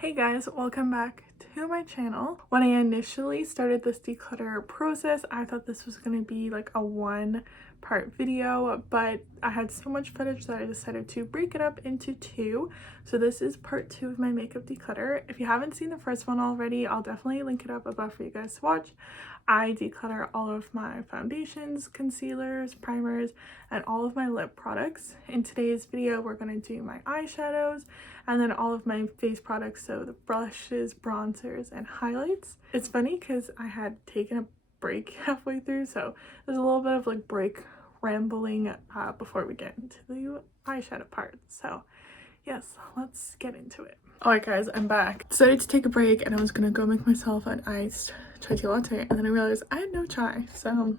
Hey guys, welcome back to my channel. When I initially started this declutter process, I thought this was going to be like a one-part video, but I had so much footage that I decided to break it up into two. So this is part 2 of my makeup declutter. If you haven't seen the first one already, I'll definitely link it up above for you guys to watch. I declutter all of my foundations, concealers, primers, and all of my lip products. In today's video, we're going to do my eyeshadows and then all of my face products, so the brushes, bronzers, and highlights. It's funny because I had taken a break halfway through, so there's a little bit of like break rambling before we get into the eyeshadow part. So yes, let's get into it. Alright guys, I'm back. Decided to take a break and I was gonna go make myself an iced chai tea latte, and then I realized I had no chai, so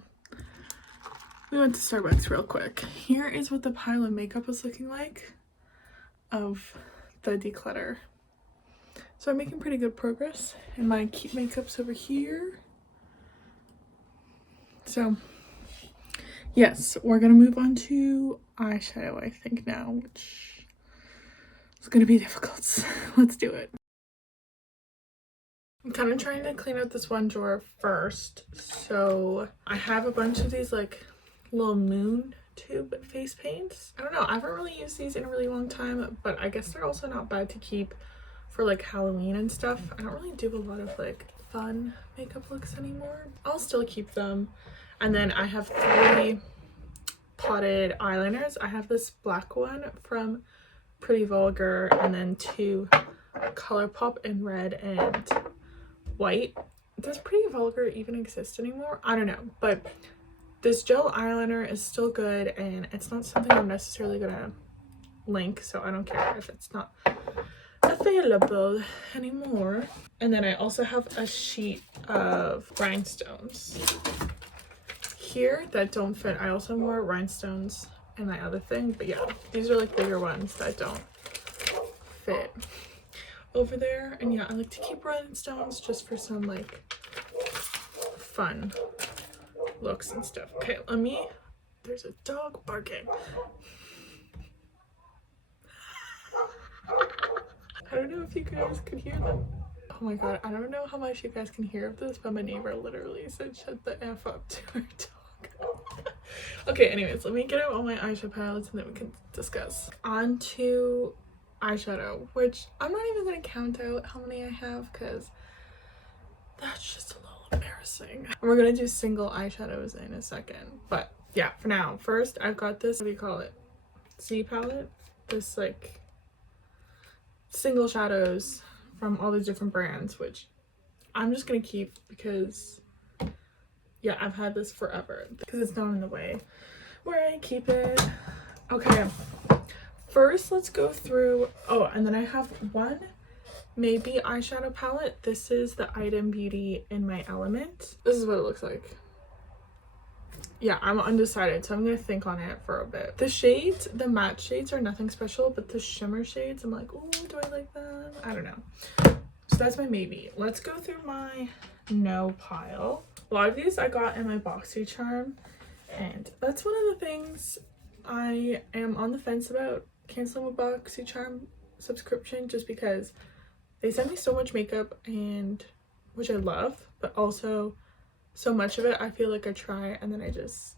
we went to Starbucks real quick. Here is what the pile of makeup is looking like of the declutter. So I'm making pretty good progress in my keep makeups over here. So yes, we're gonna move on to eyeshadow I think now, which is gonna be difficult. Let's do it. I'm kind of trying to clean out this one drawer first. So I have a bunch of these like little moon tube face paints. I don't know, I haven't really used these in a really long time, but I guess they're also not bad to keep for like Halloween and stuff. I don't really do a lot of like fun makeup looks anymore. I'll still keep them. And then I have 3 potted eyeliners. I have this black one from Pretty Vulgar, and then 2 ColourPop in red and white. Does Pretty Vulgar even exist anymore? I don't know, but this gel eyeliner is still good, and it's not something I'm necessarily gonna link, so I don't care if it's not available anymore. And then I also have a sheet of rhinestones here that don't fit. I also have more rhinestones in my other thing, but yeah, these are like bigger ones that don't fit over there. And yeah, I like to keep rhinestones just for some like fun looks and stuff. Okay, there's a dog barking. I don't know if you guys could hear them. Oh my god, I don't know how much you guys can hear of this, but my neighbor literally said shut the F up to her dog. Okay, anyways, let me get out all my eyeshadow palettes and then we can discuss. On to eyeshadow, which I'm not even gonna count out how many I have because that's just a little embarrassing. And we're gonna do single eyeshadows in a second, but yeah, for now, first I've got this, what do you call it, C palette, this like single shadows from all these different brands, which I'm just gonna keep because yeah, I've had this forever because it's not in the way where I keep it. Okay, first let's go through, oh, and then I have one maybe eyeshadow palette. This is the Item Beauty In My Element. This is what it looks like. Yeah, I'm undecided, so I'm gonna think on it for a bit. The shades, the matte shades are nothing special, but the shimmer shades, I'm like, oh, do I like them? I don't know. So that's my maybe. Let's go through my no pile. A lot of these I got in my BoxyCharm, and that's one of the things I am on the fence about canceling my BoxyCharm subscription, just because they send me so much makeup, and which I love, but also so much of it I feel like I try and then I just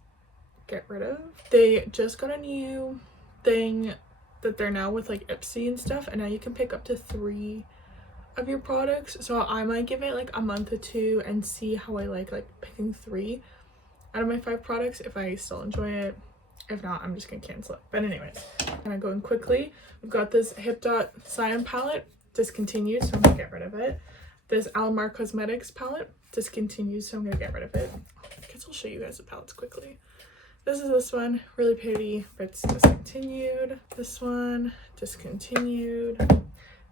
get rid of. They just got a new thing that they're now with like Ipsy and stuff, and now you can pick up to 3 of your products, so I might give it like a month or 2 and see how I like picking 3 out of my 5 products if I still enjoy it. If not, I'm just gonna cancel it. But anyways, kind of going quickly, we've got this Hip Dot Cyan palette, discontinued, so I'm gonna get rid of it. This Alamar Cosmetics palette, discontinued, so I'm gonna get rid of it. I guess I'll show you guys the palettes quickly. This is this one, really pretty, but it's discontinued. This one, discontinued.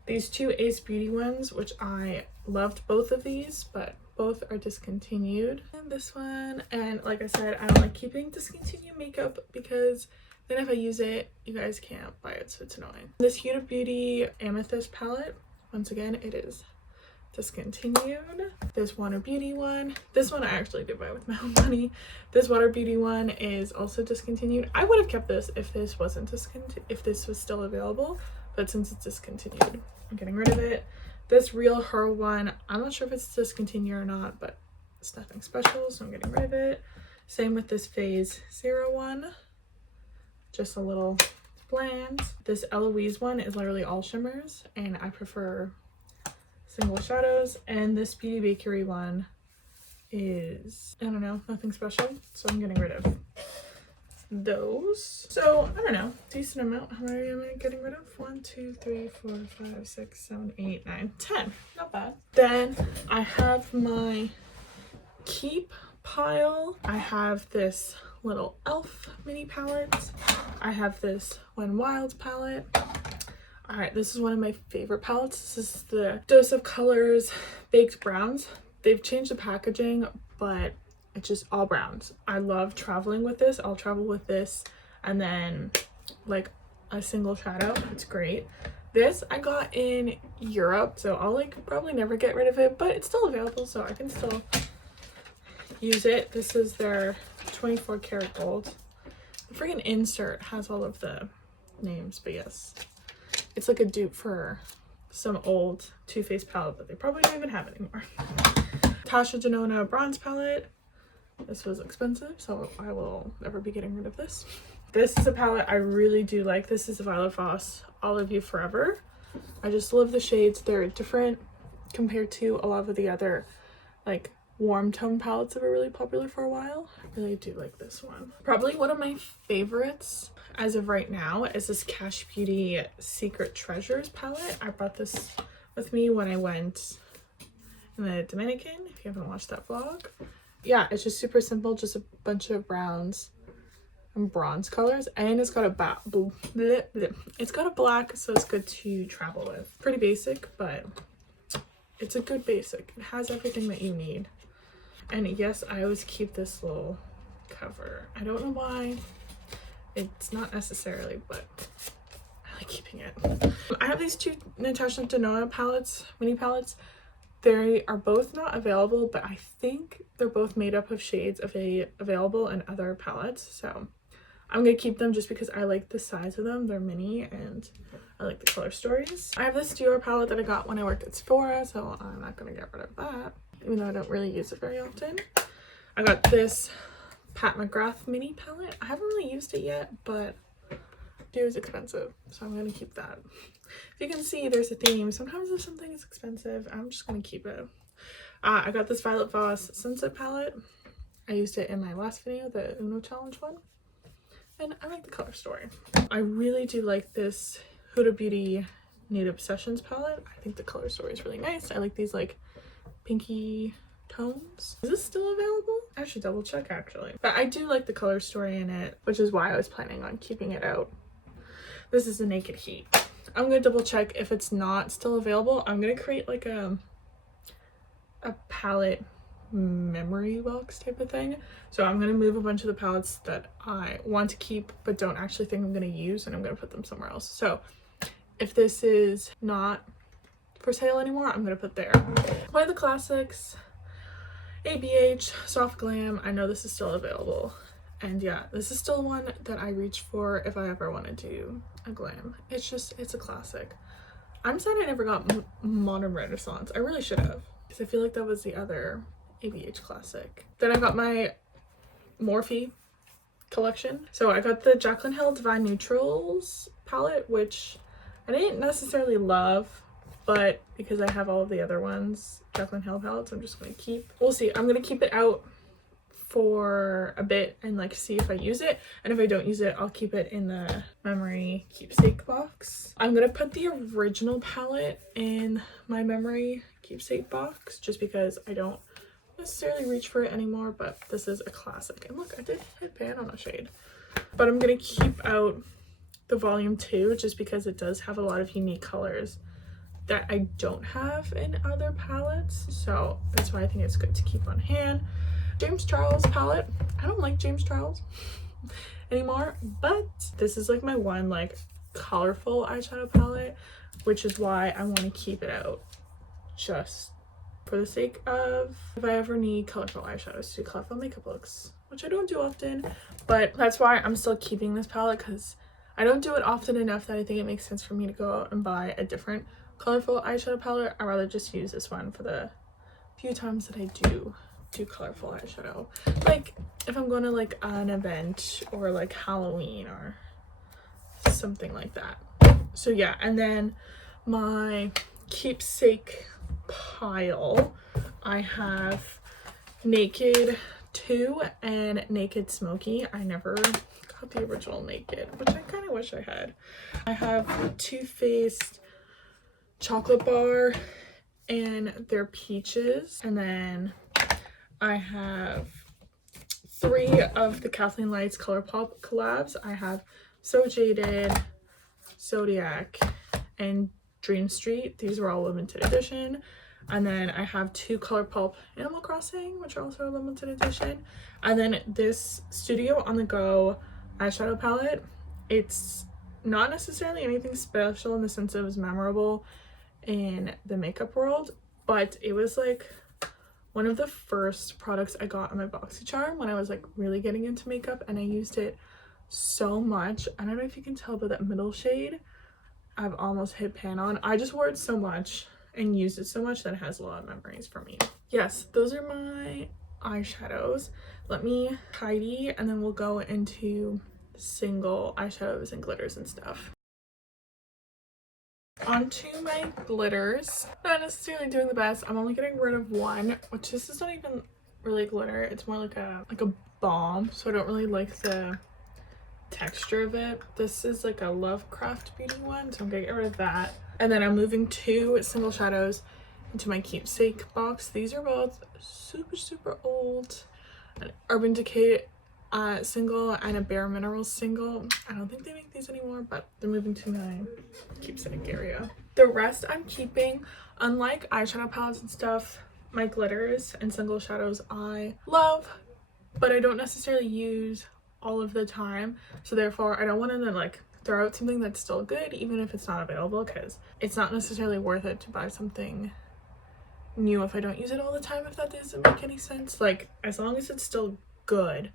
These 2 Ace Beauty ones, which I loved both of these, but both are discontinued. And this one, and like I said, I don't like keeping discontinued makeup because then if I use it, you guys can't buy it, so it's annoying. This Huda Beauty Amethyst palette, once again, it is discontinued. This Water Beauty one, this one I actually did buy with my own money. This Water Beauty one is also discontinued. I would have kept this if this wasn't if this was still available, but since it's discontinued, I'm getting rid of it. This Real Her one, I'm not sure if it's discontinued or not, but it's nothing special, so I'm getting rid of it. Same with this Phase 0 one, just a little bland. This Eloise one is literally all shimmers, and I prefer single shadows. And this Beauty Bakery one is, I don't know, nothing special, so I'm getting rid of those. So I don't know, decent amount. How many am I getting rid of? 1 2 3 4 5 6 7 8 9 10. Not bad. Then I have my keep pile. I have this little elf mini palette. I have this When Wild palette. All right, this is one of my favorite palettes. This is the Dose of Colors Baked Browns. They've changed the packaging, but it's just all browns. I love traveling with this. I'll travel with this and then like a single shadow. It's great. This I got in Europe, so I'll like probably never get rid of it, but it's still available, so I can still use it. This is their 24 karat gold. The freaking insert has all of the names, but yes, it's like a dupe for some old Too Faced palette that they probably don't even have anymore. Tasha Denona bronze palette. This was expensive, so I will never be getting rid of this. This is a palette I really do like. This is Violet Voss All of You Forever. I just love the shades. They're different compared to a lot of the other like warm tone palettes that were really popular for a while. I really do like this one. Probably one of my favorites as of right now is this Cash Beauty Secret Treasures palette. I brought this with me when I went in the Dominican, if you haven't watched that vlog. Yeah, it's just super simple, just a bunch of browns and bronze colors, and it's got a it's got a black, so it's good to travel with. Pretty basic, but it's a good basic. It has everything that you need. And yes, I always keep this little cover. I don't know why. It's not necessarily, but I like keeping it. I have these two Natasha Denona palettes, mini palettes. They are both not available, but I think they're both made up of shades available in other palettes. So I'm going to keep them just because I like the size of them. They're mini and I like the color stories. I have this Dior palette that I got when I worked at Sephora, so I'm not going to get rid of that, even though I don't really use it very often. I got this Pat McGrath mini palette. I haven't really used it yet, but it was expensive, so I'm going to keep that. If you can see, there's a theme. Sometimes if something is expensive, I'm just going to keep it. I got this Violet Voss Sunset palette. I used it in my last video, the Uno Challenge one. And I like the color story. I really do like this Huda Beauty Nude Obsessions palette. I think the color story is really nice. I like these like pinky tones. Is this still available? I should double check actually. But I do like the color story in it, which is why I was planning on keeping it out. This is the Naked Heat. I'm gonna double check if it's not still available. I'm gonna create like a palette memory box type of thing. So I'm gonna move a bunch of the palettes that I want to keep but don't actually think I'm gonna use, and I'm gonna put them somewhere else. So if this is not for sale anymore, I'm gonna put there. One of the classics, ABH Soft Glam. I know this is still available, and yeah, this is still one that I reach for if I ever want to do a glam. It's a classic. I'm sad I never got Modern Renaissance. I really should have, because I feel like that was the other ABH classic. Then I got my Morphe collection. So I got the Jaclyn Hill Divine Neutrals palette, which I didn't necessarily love, but because I have all of the other ones, Jaclyn Hill palettes, I'm just going to keep. We'll see. I'm going to keep it out for a bit and like see if I use it, and if I don't use it, I'll keep it in the memory keepsake box. I'm going to put the original palette in my memory keepsake box just because I don't necessarily reach for it anymore, but this is a classic. And look, I did hit pan on a shade. But I'm going to keep out the volume 2 just because it does have a lot of unique colors that I don't have in other palettes, so that's why I think it's good to keep on hand. James Charles palette. I don't like James Charles anymore, but this is like my one like colorful eyeshadow palette, which is why I want to keep it out, just for the sake of if I ever need colorful eyeshadows to do colorful makeup looks, which I don't do often. But that's why I'm still keeping this palette, because I don't do it often enough that I think it makes sense for me to go out and buy a different colorful eyeshadow palette, I'd rather just use this one for the few times that I do colorful eyeshadow. Like if I'm going to like an event or like Halloween or something like that. So yeah, and then my keepsake pile, I have Naked 2 and Naked Smoky. I never got the original Naked, which I kind of wish I had. I have Too Faced chocolate bar and their peaches, and then I have 3 of the Kathleen Lights ColourPop collabs. I have So Jaded, Zodiac, and Dream Street. These are all limited edition. And then I have 2 ColourPop Animal Crossing, which are also limited edition. And then this Studio on the Go eyeshadow palette. It's not necessarily anything special in the sense it was memorable in the makeup world, but it was like one of the first products I got on my BoxyCharm when I was like really getting into makeup, and I used it so much. I don't know if you can tell, but that middle shade I've almost hit pan on. I just wore it so much and used it so much that it has a lot of memories for me. Yes, those are my eyeshadows. Let me tidy and then we'll go into single eyeshadows and glitters and stuff. Onto my glitters. Not necessarily doing the best. I'm only getting rid of one, which this is not even really glitter. It's more like a balm, so I don't really like the texture of it. This is like a Lovecraft Beauty one, so I'm gonna get rid of that. And then I'm moving 2 single shadows into my keepsake box. These are both super old. An Urban Decay single and a Bare Minerals single. I don't think they make these anymore, but they're moving to my keepsake area. The rest I'm keeping. Unlike eyeshadow palettes and stuff, my glitters and single shadows I love, but I don't necessarily use all of the time, so therefore I don't want to like throw out something that's still good even if it's not available, because it's not necessarily worth it to buy something new if I don't use it all the time, if that doesn't make any sense. Like, as long as it's still good,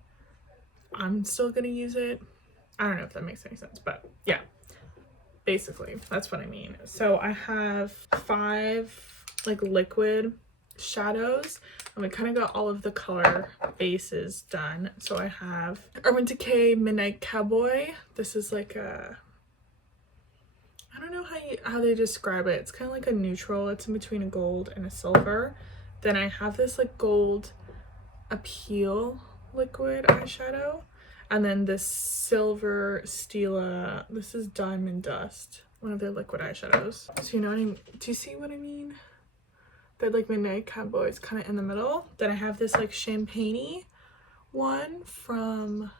I'm still gonna use it. I don't know if that makes any sense, but yeah, basically that's what I mean. So I have 5 like liquid shadows, and we kind of got all of the color bases done. So I have Urban Decay Midnight Cowboy. This is like a, I don't know how they describe it. It's kind of like a neutral. It's in between a gold and a silver. Then I have this like gold Appeal liquid eyeshadow, and then this silver Stila. This is Diamond Dust, one of their liquid eyeshadows. So you know what I mean? Do you see what I mean? That like Midnight Cowboy is kind of in the middle. Then I have this like champagne-y one from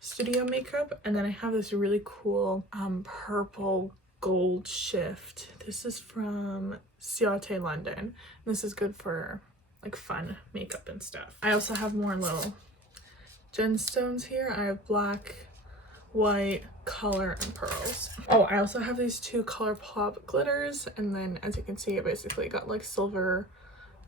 Studio Makeup, and then I have this really cool purple gold shift. This is from Ciate London. This is good for like fun makeup and stuff. I also have more little gemstones here. I have black, white, color, and pearls. Oh, I also have these 2 ColourPop glitters, and then as you can see, I basically got like silver,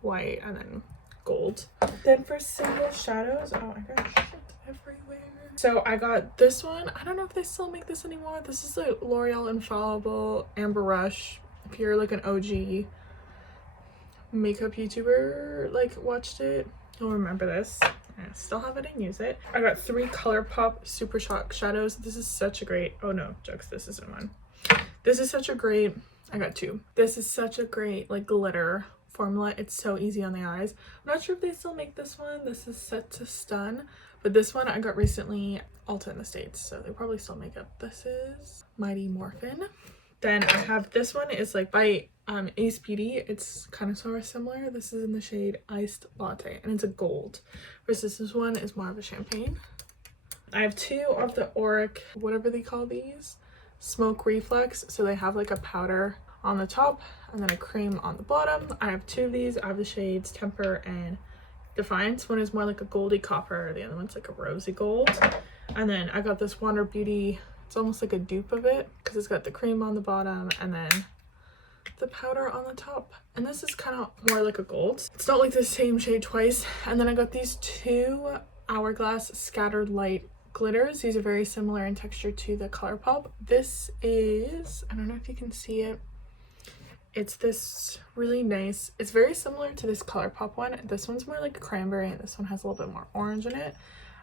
white, and then gold. Then for single shadows, oh, I got shit everywhere. So I got this one. I don't know if they still make this anymore. This is a L'Oreal Infallible Amber Rush. If you're like an OG makeup YouTuber, like watched it, you'll remember this. I still have it and use it. I got 3 ColourPop Super Shock shadows. This is such a great, oh no, jokes, this isn't one. This is such a great, I got 2. This is such a great like glitter formula. It's so easy on the eyes. I'm not sure if they still make this one. This is Set to Stun, but this one I got recently Ulta in the States, so they probably still make it. This is Mighty Morphin. Then I have this one, is like by Ace Beauty. It's kind of sort of similar. This is in the shade Iced Latte, and it's a gold, versus this one is more of a champagne. I have 2 of the Auric, whatever they call these, Smoke Reflex. So they have like a powder on the top and then a cream on the bottom. I have 2 of these. I have the shades Temper and Defiance. One is more like a goldy copper, the other one's like a rosy gold. And then I got this Wander Beauty, it's almost like a dupe of it because it's got the cream on the bottom and then the powder on the top, and this is kind of more like a gold. It's not like the same shade twice. And then I got these 2 Hourglass Scattered Light glitters. These are very similar in texture to the ColourPop. This is, I don't know if you can see it, It's this really nice, it's very similar to this ColourPop one. This one's more like a cranberry and this one has a little bit more orange in it.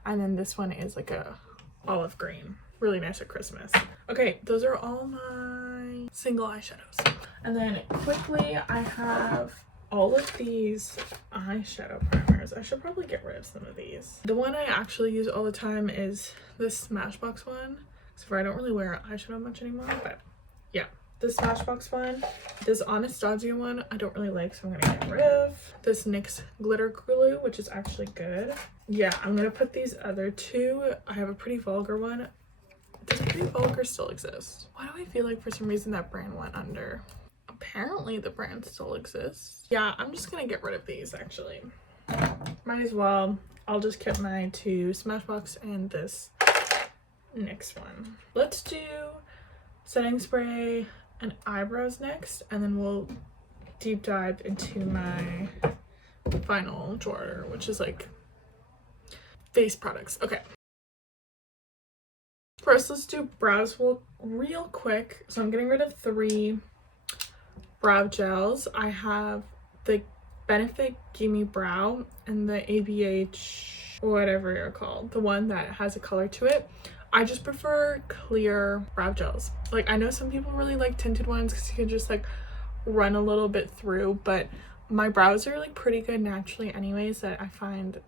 And then this one is like a olive green. Really nice at Christmas. Okay, those are all my single eyeshadows. And then quickly, I have all of these eyeshadow primers. I should probably get rid of some of these. The one I actually use all the time is this Smashbox one. So I don't really wear eyeshadow much anymore, but yeah. This Smashbox one, this Anastasia one, I don't really like, so I'm gonna get rid of. This NYX glitter glue, which is actually good. Yeah, I'm gonna put these other two. I have a Pretty Vulgar one. Does Pretty Vulgar still exist? Why do I feel like for some reason that brand went under? Apparently the brand still exists. Yeah, I'm just gonna get rid of these actually. Might as well. I'll just keep my two Smashbox and this NYX one. Let's do setting spray and eyebrows next, and then we'll deep dive into my final drawer, which is like face products. Okay. First, let's do brows real quick. So I'm getting rid of 3 brow gels. I have the Benefit Gimme Brow and the ABH, whatever you're called, the one that has a color to it. I just prefer clear brow gels. Like, I know some people really like tinted ones because you can just like run a little bit through, but my brows are like pretty good naturally anyways, that I find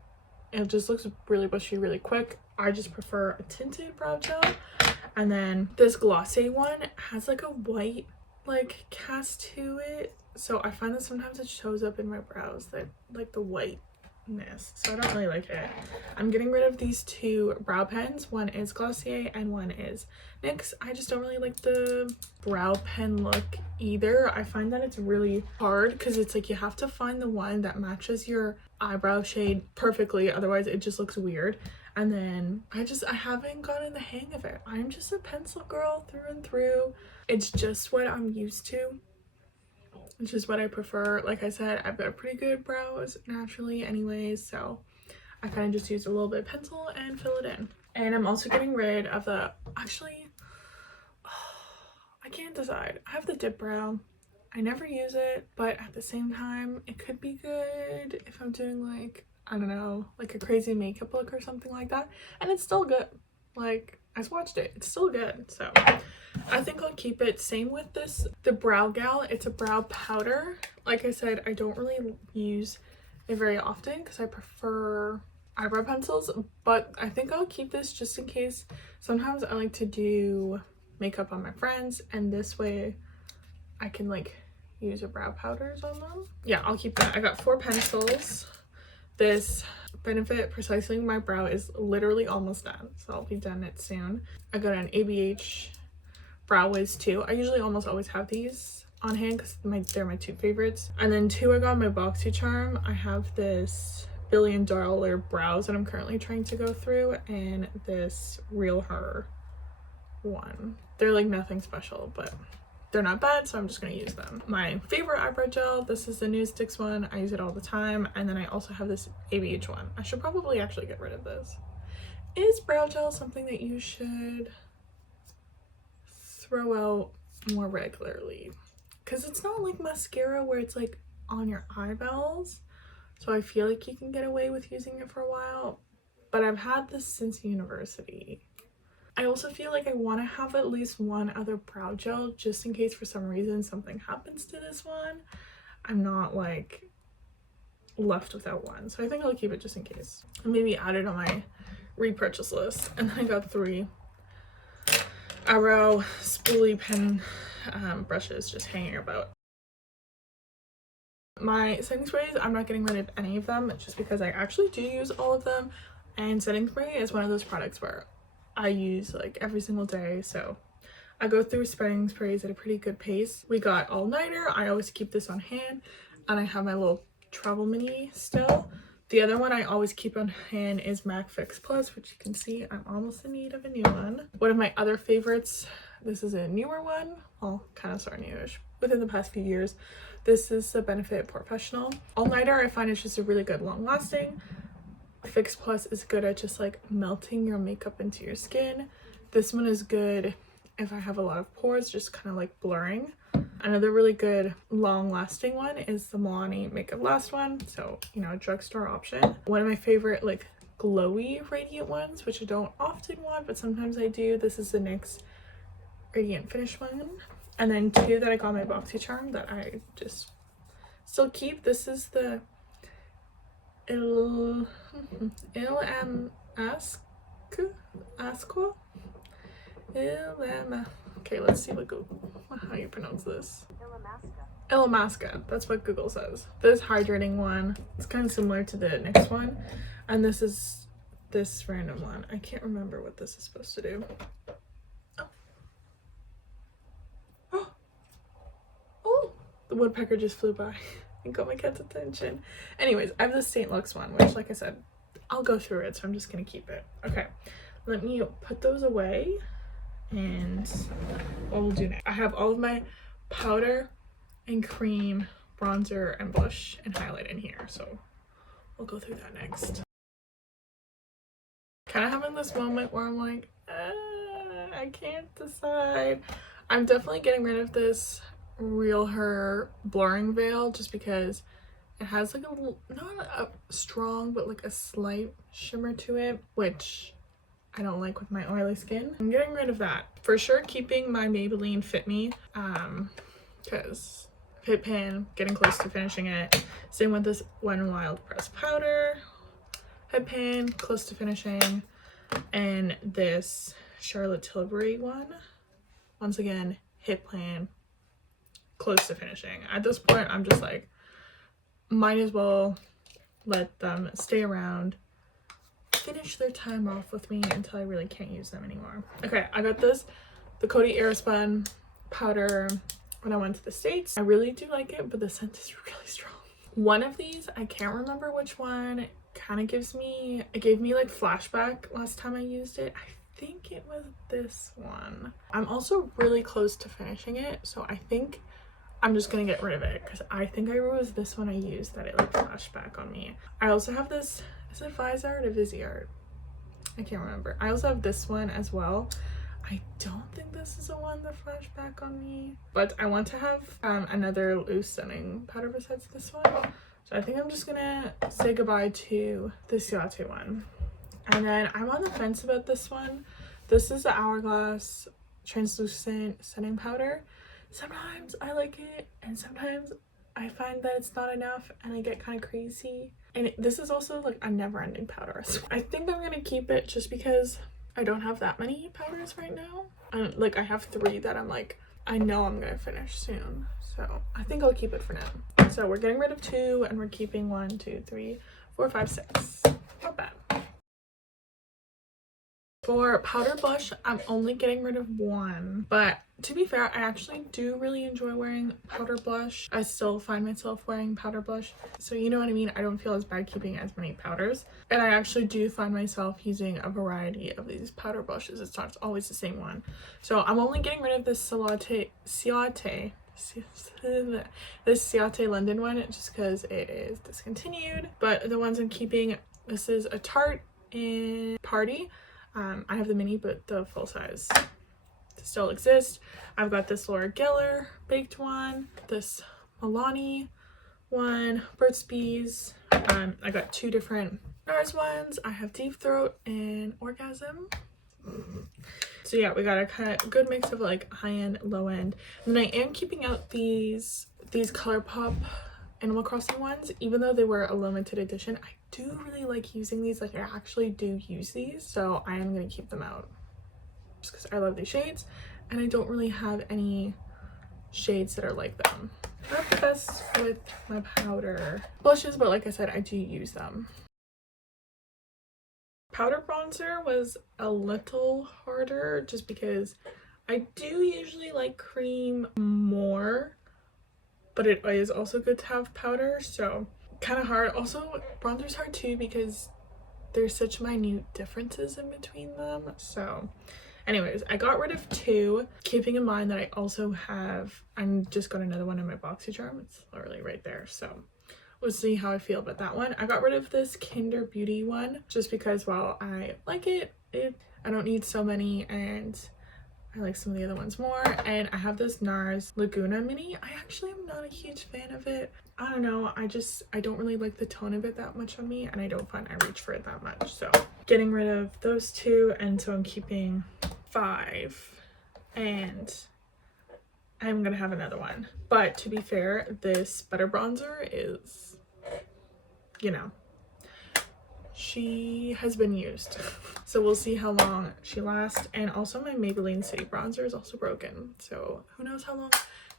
it just looks really bushy really quick. I just prefer a tinted brow gel. And then this Glossy one has like a white like cast to it, so I find that sometimes it shows up in my brows, that like the white, so I don't really like it. I'm getting rid of these 2 brow pens. One is Glossier and one is NYX. I just don't really like the brow pen look either. I find that it's really hard because it's like you have to find the one that matches your eyebrow shade perfectly, otherwise it just looks weird. And then I haven't gotten the hang of it. I'm just a pencil girl through and through. It's just what I'm used to, which is what I prefer. Like I said, I've got pretty good brows naturally anyways, so I kind of just use a little bit of pencil and fill it in. And I'm also getting rid of the, actually, I can't decide. I have the dip brow. I never use it, but at the same time, it could be good if I'm doing like, I don't know, like a crazy makeup look or something like that. And it's still good. Like, I swatched it. It's still good, so I think I'll keep it. Same with this, the Brow Gal. It's a brow powder. Like I said, I don't really use it very often because I prefer eyebrow pencils, but I think I'll keep this just in case. Sometimes I like to do makeup on my friends, and this way I can like use a brow powders on them. Yeah, I'll keep that. I got 4 pencils. This Benefit Precisely My Brow is literally almost done, so I'll be done it soon. I got an ABH Brow Wiz too. I usually almost always have these on hand because they're my 2 favorites. And then 2, I got my BoxyCharm. I have this $1 Billion brows that I'm currently trying to go through, and this Real Her one. They're like nothing special, but they're not bad, so I'm just gonna use them. My favorite eyebrow gel, this is the NewsSticks one. I use it all the time. And then I also have this ABH one. I should probably actually get rid of this. Is brow gel something that you should throw out more regularly? Because it's not like mascara where it's like on your eyeballs, so I feel like you can get away with using it for a while, but I've had this since university. I also feel like I want to have at least one other brow gel just in case for some reason something happens to this one. I'm not like left without one, so I think I'll keep it just in case and maybe add it on my repurchase list. And then I got 3 eyebrow spoolie pen brushes just hanging about. My setting sprays, I'm not getting rid of any of them just because I actually do use all of them, and setting spray is one of those products where I use like every single day, so I go through setting sprays at a pretty good pace. We got All Nighter. I always keep this on hand, and I have my little travel mini still. The other one I always keep on hand is MAC Fix Plus, which you can see I'm almost in need of a new one. One of my other favorites, this is a newer one, well, kind of sort of newish, within the past few years. This is the Benefit Professional. All Nighter I find is just a really good long lasting. Fix Plus is good at just like melting your makeup into your skin. This one is good if I have a lot of pores, just kind of like blurring. Another really good long-lasting one is the Milani Makeup Last one. So, you know, a drugstore option. One of my favorite like glowy radiant ones, which I don't often want, but sometimes I do. This is the NYX Radiant Finish one. And then two that I got my BoxyCharm that I just still keep. This is the Asqua. Okay, let's see how you pronounce this. Ilamasca. That's what Google says. This hydrating one, it's kind of similar to the next one, and this is this random one. I can't remember what this is supposed to do. Oh, the woodpecker just flew by and got my cat's attention. Anyways, I have the St. Lux one, which, like I said, I'll go through it, so I'm just gonna keep it. Okay, let me put those away. And what we'll do next, I have all of my powder and cream, bronzer and blush and highlight in here, so we'll go through that next. Kind of having this moment where I'm like, I can't decide. I'm definitely getting rid of this Real Her blurring veil just because it has like not a strong but like a slight shimmer to it, which I don't like with my oily skin. I'm getting rid of that. For sure keeping my Maybelline Fit Me, because Fit Pan, getting close to finishing it. Same with this Wet n Wild pressed powder. Head pan, close to finishing. And this Charlotte Tilbury one. Once again, Hit Plan, close to finishing. At this point, I'm just like, might as well let them stay around, finish their time off with me until I really can't use them anymore. Okay, I got the Coty Airspun powder when I went to the States. I really do like it, but the scent is really strong. One of these, I can't remember which one, kind of it gave me like flashback last time I used it. I think it was this one. I'm also really close to finishing it, so I think I'm just gonna get rid of it because I think it was this one I used that it like flashed back on me. I also have this, is it Vizart or Viziart? I can't remember. I also have this one as well. I don't think this is the one that flashed back on me, but I want to have another loose setting powder besides this one. So I think I'm just gonna say goodbye to this Ciate one. And then I'm on the fence about this one. This is the Hourglass translucent setting powder. Sometimes I like it and sometimes I find that it's not enough and I get kind of crazy. And this is also like a never-ending powder. So I think I'm gonna keep it just because I don't have that many powders right now. Like I have 3 that I'm like, I know I'm gonna finish soon. So I think I'll keep it for now. So we're getting rid of 2 and we're keeping 1, 2, 3, 4, 5, 6. Not bad. For powder blush, I'm only getting rid of 1, but to be fair, I actually do really enjoy wearing powder blush. I still find myself wearing powder blush, so you know what I mean? I don't feel as bad keeping as many powders, and I actually do find myself using a variety of these powder blushes. It's not always the same one. So I'm only getting rid of this Ciate London one just because it is discontinued, but the ones I'm keeping, this is a Tarte in Party. I have the mini, but the full size still exists. I've got this Laura Geller baked one, this Milani one, Burt's Bees. I got 2 different NARS ones. I have Deep Throat and Orgasm. So yeah, we got a kind of good mix of like high-end, low-end. And then I am keeping out these ColourPop Animal Crossing ones, even though they were a limited edition. I do really like using these, like I actually do use these, so I am gonna keep them out just because I love these shades and I don't really have any shades that are like them. Not the best with my powder blushes, but like I said, I do use them. Powder bronzer was a little harder just because I do usually like cream more, but it is also good to have powder, so kind of hard. Also, bronzer's hard too because there's such minute differences in between them. So anyways, I got rid of 2, keeping in mind that I also have, I just got another one in my BoxyCharm. It's literally right there, so we'll see how I feel about that one. I got rid of this Kinder Beauty one just because while I like it, I don't need so many, and I like some of the other ones more. And I have this NARS Laguna mini. I actually am not a huge fan of it. I don't know, I don't really like the tone of it that much on me, and I don't find I reach for it that much. So getting rid of those two, and so I'm keeping 5, and I'm gonna have another one. But to be fair, this butter bronzer is, you know, she has been used. So we'll see how long she lasts. And also my Maybelline City bronzer is also broken, so who knows how long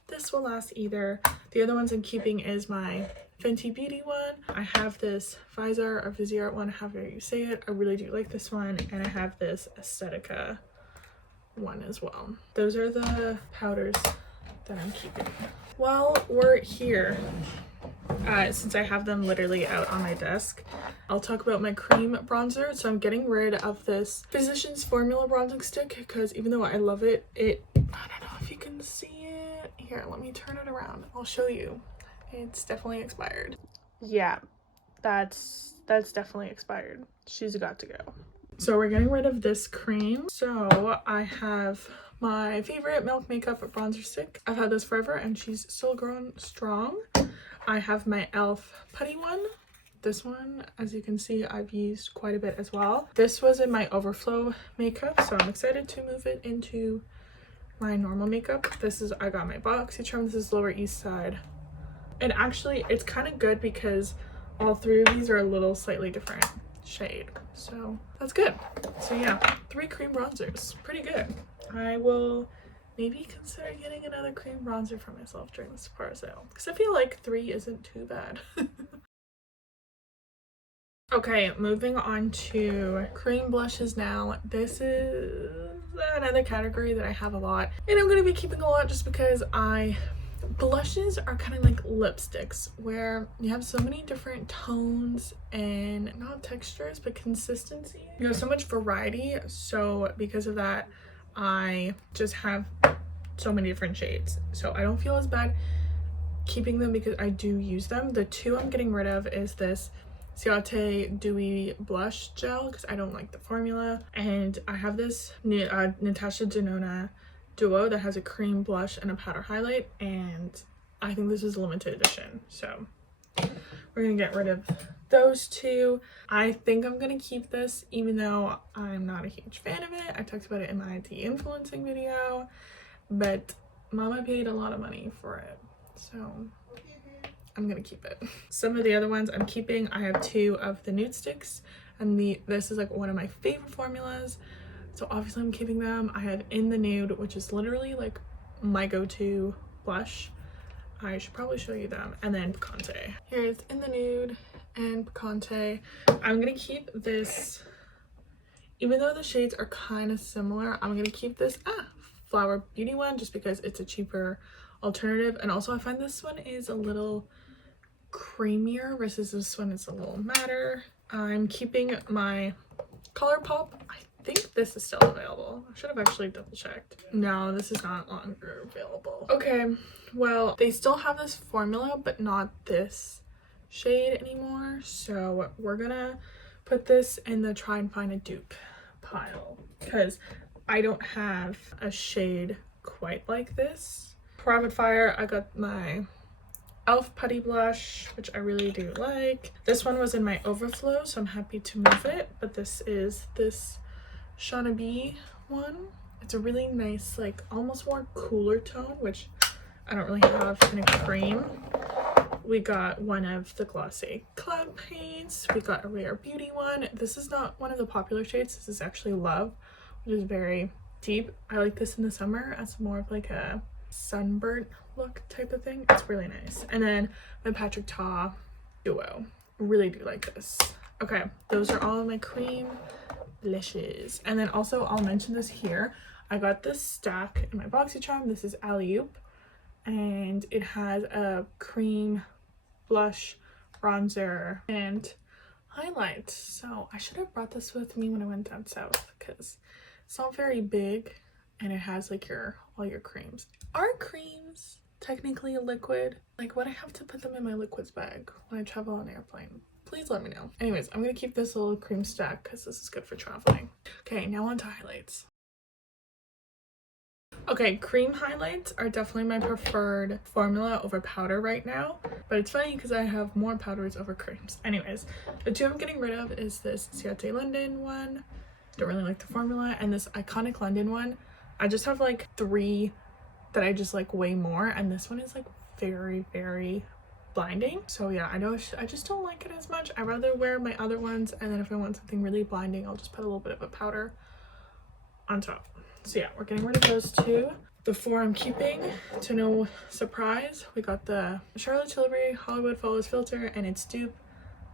this will last either. The other ones I'm keeping is my Fenty Beauty one. I have this Visor or Vizier one, however you say it. I really do like this one. And I have this Aesthetica one as well. Those are the powders that I'm keeping. While we're here, since I have them literally out on my desk, I'll talk about my cream bronzer. So I'm getting rid of this Physicians Formula bronzing stick, because even though I love it, I don't know if you can see it. Here, let me turn it around. I'll show you. It's definitely expired. Yeah, that's definitely expired. She's got to go. So we're getting rid of this cream. So I have my favorite Milk Makeup bronzer stick. I've had this forever and she's still growing strong. I have my e.l.f. putty one. This one, as you can see, I've used quite a bit as well. This was in my overflow makeup, so I'm excited to move it into my normal makeup. I got my BoxyCharm. This is Lower East Side. And actually, it's kind of good because all 3 of these are a little slightly different shade, so that's good. So yeah, 3 cream bronzers, pretty good. I will maybe consider getting another cream bronzer for myself during the Sephora sale, because I feel like 3 isn't too bad. Okay, moving on to cream blushes now. This is another category that I have a lot, and I'm going to be keeping a lot just because blushes are kind of like lipsticks, where you have so many different tones and not textures but consistency. You have so much variety, so because of that I just have so many different shades, so I don't feel as bad keeping them because I do use them. The 2 I'm getting rid of is this Ciate Dewy Blush Gel because I don't like the formula, and I have this Natasha Denona Duo that has a cream blush and a powder highlight, and I think this is a limited edition, so we're gonna get rid of those 2. I think I'm gonna keep this even though I'm not a huge fan of it. I talked about it in my de-influencing video, but Mama paid a lot of money for it, so I'm gonna keep it. Some of the other ones I'm keeping, I have 2 of the nude sticks, and this is like one of my favorite formulas, so obviously I'm keeping them. I have In the Nude, which is literally like my go-to blush. I should probably show you them. And then Picante. Here's In the Nude and Picante. I'm gonna keep this, even though the shades are kind of similar, I'm gonna keep this Flower Beauty one just because it's a cheaper alternative, and also I find this one is a little creamier versus this one is a little matter. I'm keeping my ColourPop. I think this is still available. I should have actually double checked. No, this is not longer available. Okay, well, they still have this formula but not this shade anymore, so we're gonna put this in the try and find a dupe pile because I don't have a shade quite like this. For Rapid Fire, I got my e.l.f. Putty Blush, which I really do like. This one was in my overflow, so I'm happy to move it, but this is this Shauna B one. It's a really nice, like almost more cooler tone, which I don't really have in a cream. We got one of the Glossy Cloud Paints. We got a Rare Beauty one. This is not one of the popular shades. This is actually Love, which is very deep. I like this in the summer as more of like a sunburnt look type of thing. It's really nice. And then my Patrick Ta Duo. Really do like this. Okay, those are all of my cream blushes. And then also I'll mention this here. I got this stack in my BoxyCharm. This is Alley Oop, and it has a cream blush, bronzer, and highlight. So I should have brought this with me when I went down south because it's not very big, and it has like all your creams. Are creams technically a liquid? Like, would I have to put them in my liquids bag when I travel on an airplane? Please let me know. Anyways, I'm gonna keep this little cream stack because this is good for traveling. Okay, now on to highlights. Okay, cream highlights are definitely my preferred formula over powder right now, but it's funny because I have more powders over creams. Anyways, the two I'm getting rid of is this Ciate London one. Don't really like the formula, and this Iconic London one. I just have like 3 that I just like way more, and this one is like very, very blinding. So yeah, I just don't like it as much. I'd rather wear my other ones, and then if I want something really blinding, I'll just put a little bit of a powder on top. So yeah, we're getting rid of those 2. The 4 I'm keeping, to no surprise, we got the Charlotte Tilbury Hollywood Follows filter and its dupe,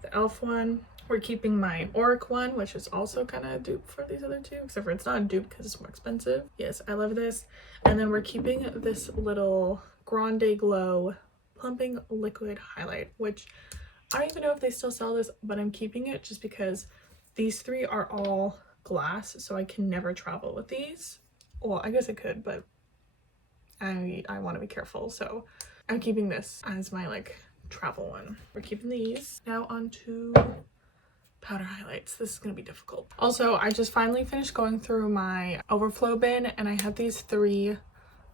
the e.l.f. one. We're keeping my Auric one, which is also kind of a dupe for these other 2, except for it's not a dupe because it's more expensive. Yes, I love this. And then we're keeping this little Grande Glow plumping liquid highlight, which I don't even know if they still sell this, but I'm keeping it just because these 3 are all glass, so I can never travel with these. Well, I guess I could, but I want to be careful, so I'm keeping this as my like travel one. We're keeping these. Now on to powder highlights. This is gonna be difficult. Also, I just finally finished going through my overflow bin, and I had these 3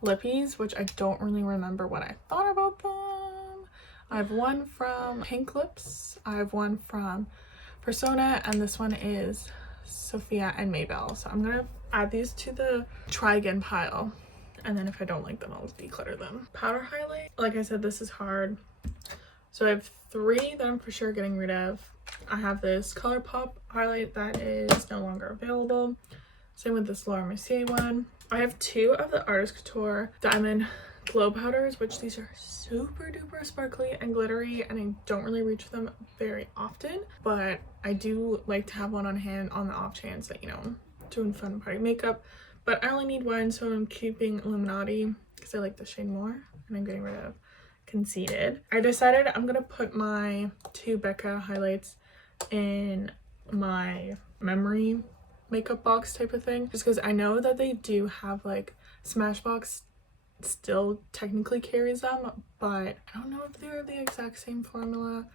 lippies, which I don't really remember what I thought about them. I have one from Pink Lips, I have one from Persona, and this one is Sophia and Maybell. So I'm gonna add these to the try again pile, and then if I don't like them, I'll declutter them. Powder highlight, like I said, this is hard. So I have 3 that I'm for sure getting rid of. I have this ColourPop highlight that is no longer available. Same with this Laura Mercier one. I have 2 of the Artist Couture Diamond Glow Powders, which these are super duper sparkly and glittery, and I don't really reach for them very often, but I do like to have one on hand on the off chance that, you know, doing fun party makeup. But I only need one, so I'm keeping Illuminati because I like the shade more, and I'm getting rid of Conceited. I decided I'm gonna put my 2 Becca highlights in my memory makeup box type of thing, just because I know that they do have like Smashbox still technically carries them, but I don't know if they're the exact same formula.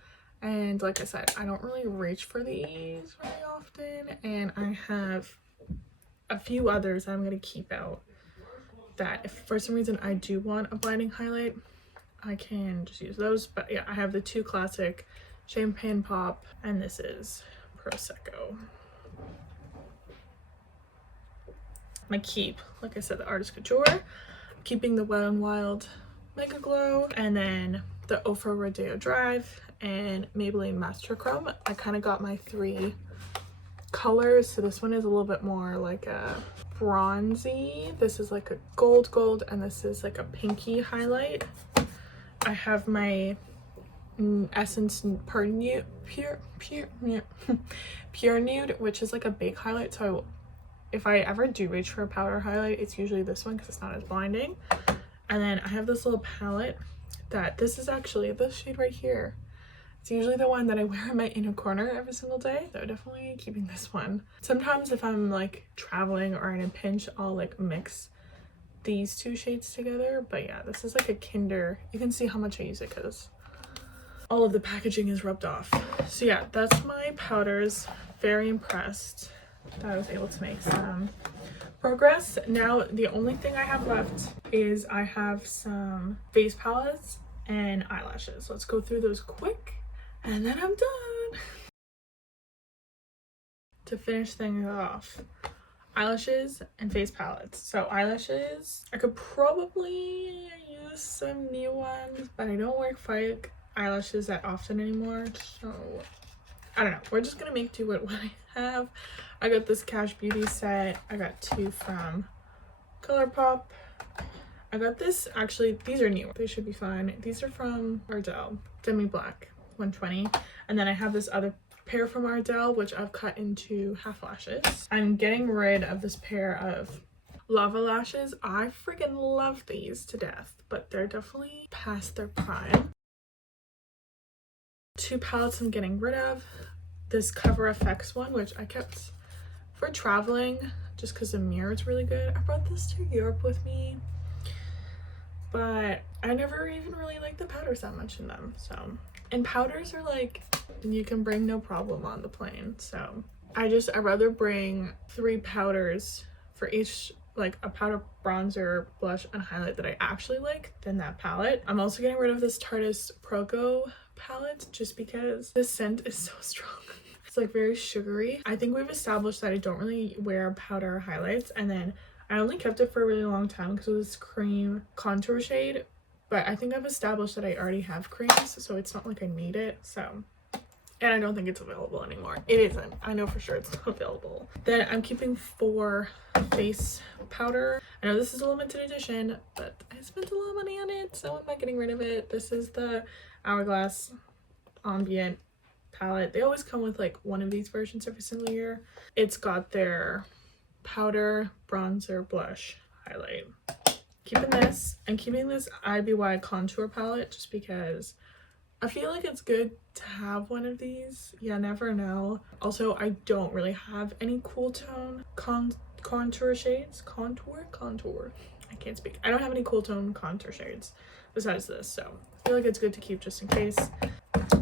And like I said, I don't really reach for these very often, and I have a few others I'm gonna keep out that if for some reason I do want a blinding highlight, I can just use those. But yeah, I have the 2 classic Champagne Pop, and this is Prosecco. My keep, like I said, the Artist Couture. I'm keeping the Wet n Wild Mega Glow, and then the Ofra Rodeo Drive and Maybelline Master Chrome. I kind of got my 3 colors, so this one is a little bit more like a bronzy, this is like a gold, and this is like a pinky highlight. I have my Essence Pure Nude, Pure Nude, which is like a big highlight, so if I ever do reach for a powder highlight, it's usually this one because it's not as blinding. And then I have this little palette that this is actually this shade right here. It's usually the one that I wear in my inner corner every single day, so definitely keeping this one. Sometimes if I'm like traveling or in a pinch, I'll like mix these 2 shades together, but yeah, this is like a Kinder. You can see how much I use it because all of the packaging is rubbed off. So yeah, that's my powders. Very impressed that I was able to make some progress. Now the only thing I have left is I have some face palettes and eyelashes. Let's go through those quick and then I'm done. To finish things off, eyelashes and face palettes. So eyelashes, I could probably use some new ones, but I don't wear fake eyelashes that often anymore, so I don't know. We're just gonna make do with what I have. I got this Cash Beauty set. I got 2 from ColourPop. I got this, actually, these are new. They should be fine. These are from Ardell, Demi Black 120. And then I have this other pair from Ardell, which I've cut into half lashes. I'm getting rid of this pair of Lava lashes. I freaking love these to death, but they're definitely past their prime. 2 palettes I'm getting rid of. This Cover FX one, which I kept for traveling just because the mirror is really good. I brought this to Europe with me, but I never even really liked the powders that much in them. So, and powders are like, you can bring no problem on the plane. So I'd rather bring 3 powders for each like a powder, bronzer, blush, and highlight that I actually like, then that palette. I'm also getting rid of this Tarteist Progo palette just because the scent is so strong. It's like very sugary. I think we've established that I don't really wear powder or highlights, and then I only kept it for a really long time because it was cream contour shade, but I think I've established that I already have creams, so it's not like I need it. So, and I don't think it's available anymore. It isn't. I know for sure it's not available. Then I'm keeping 4 face powder. I know this is a limited edition, but I spent a lot of money on it, so I'm not getting rid of it. This is the Hourglass Ambient palette. They always come with like one of these versions every single year. It's got their powder, bronzer, blush, highlight. Keeping this, and keeping this IBY contour palette just because I feel like it's good to have one of these. You never know. Also, I don't really have any cool tone contour shades. Contour. I can't speak. I don't have any cool tone contour shades besides this, so I feel like it's good to keep just in case.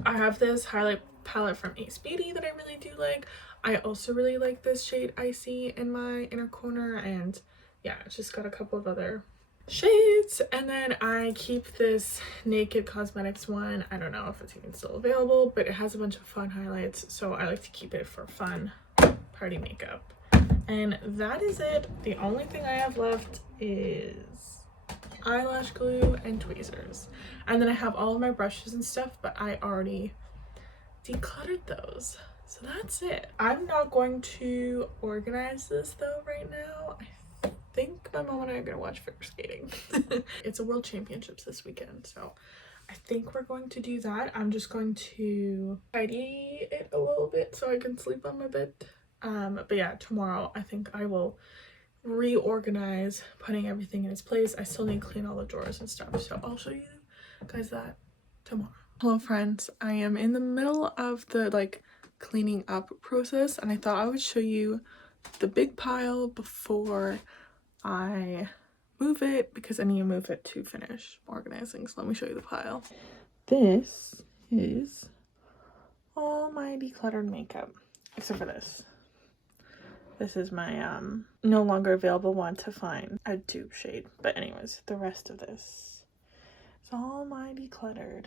I have this highlight palette from Ace Beauty that I really do like. I also really like this shade Icy in my inner corner, and yeah, it's just got a couple of other shades. And then I keep this Naked Cosmetics one. I don't know if it's even still available, but it has a bunch of fun highlights, so I like to keep it for fun party makeup. And that is it. The only thing I have left is eyelash glue and tweezers, and then I have all of my brushes and stuff, but I already decluttered those, so that's it. I'm not going to organize this though right now. I think my mom and I are gonna watch figure skating. It's a world championships this weekend, so I think we're going to do that. I'm just going to tidy it a little bit so I can sleep on my bed. But yeah, tomorrow I think I will reorganize, putting everything in its place. I still need to clean all the drawers and stuff, so I'll show you guys that tomorrow. Hello friends, I am in the middle of the like cleaning up process, and I thought I would show you the big pile before I move it, because I need to move it to finish organizing. So let me show you the pile. This is all my decluttered makeup, except for this. This is my no longer available one to find a dupe shade. But anyways, the rest of this is all my decluttered.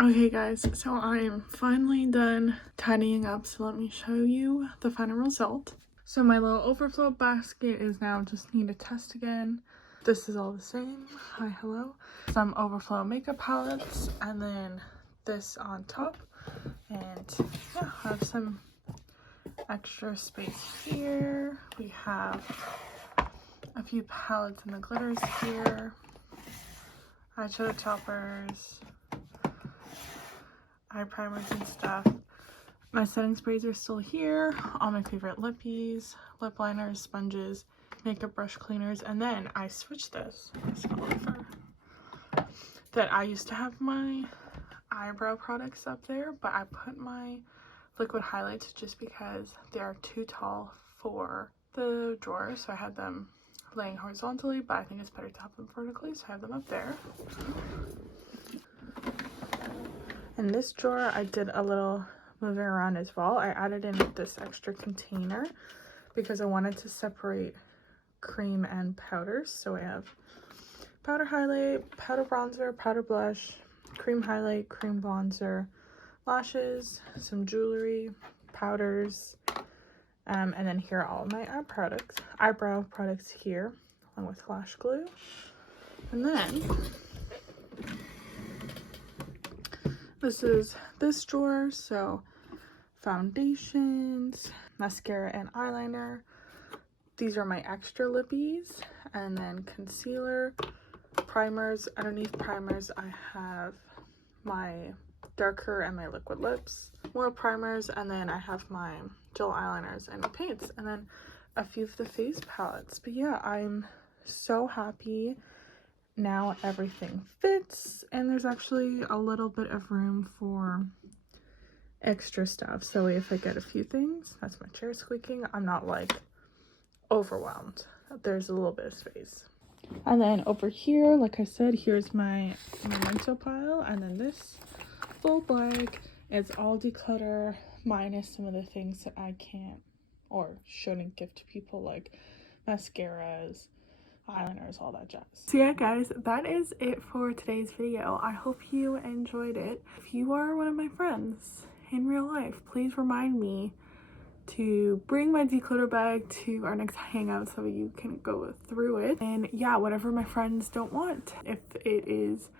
Okay guys, so I am finally done tidying up, so let me show you the final result. So my little overflow basket is now just need to test again. This is all the same. Hi, hello. Some overflow makeup palettes, and then this on top. And yeah, I have some extra space here. We have a few palettes and the glitters here, eyeshadow toppers, eye primers and stuff. My setting sprays are still here, all my favorite lippies, lip liners, sponges, makeup brush cleaners, and then I switched this. That I used to have my eyebrow products up there, but I put my liquid highlights just because they are too tall for the drawer, so I had them laying horizontally, but I think it's better to have them vertically, so I have them up there. In this drawer, I did a little moving around as well. I added in this extra container because I wanted to separate cream and powders. So I have powder highlight, powder bronzer, powder blush, cream highlight, cream bronzer, lashes, some jewelry, powders, and then here are all of my eyebrow products here, along with lash glue. And then this is this drawer, so foundations, mascara and eyeliner. These are my extra lippies, and then concealer, primers. Underneath primers, I have my darker and my liquid lips, more primers, and then I have my gel eyeliners and paints, and then a few of the face palettes. But yeah, I'm so happy. Now everything fits, and there's actually a little bit of room for extra stuff. So if I get a few things, that's my chair squeaking, I'm not like overwhelmed. There's a little bit of space. And then over here, like I said, here's my memento pile, and then this full bag is all declutter minus some of the things that I can't or shouldn't give to people, like mascaras, eyeliners, all that jazz. So yeah guys, that is it for today's video. I hope you enjoyed it. If you are one of my friends in real life, please remind me to bring my declutter bag to our next hangout so you can go through it. And yeah, whatever my friends don't want, if it is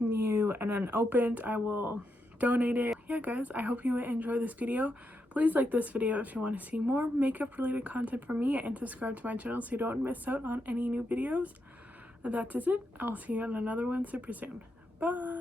new and unopened, I will donate it. Yeah guys, I hope you enjoyed this video. Please like this video if you want to see more makeup related content from me, and subscribe to my channel so you don't miss out on any new videos. That is it. I'll see you on another one super soon. Bye.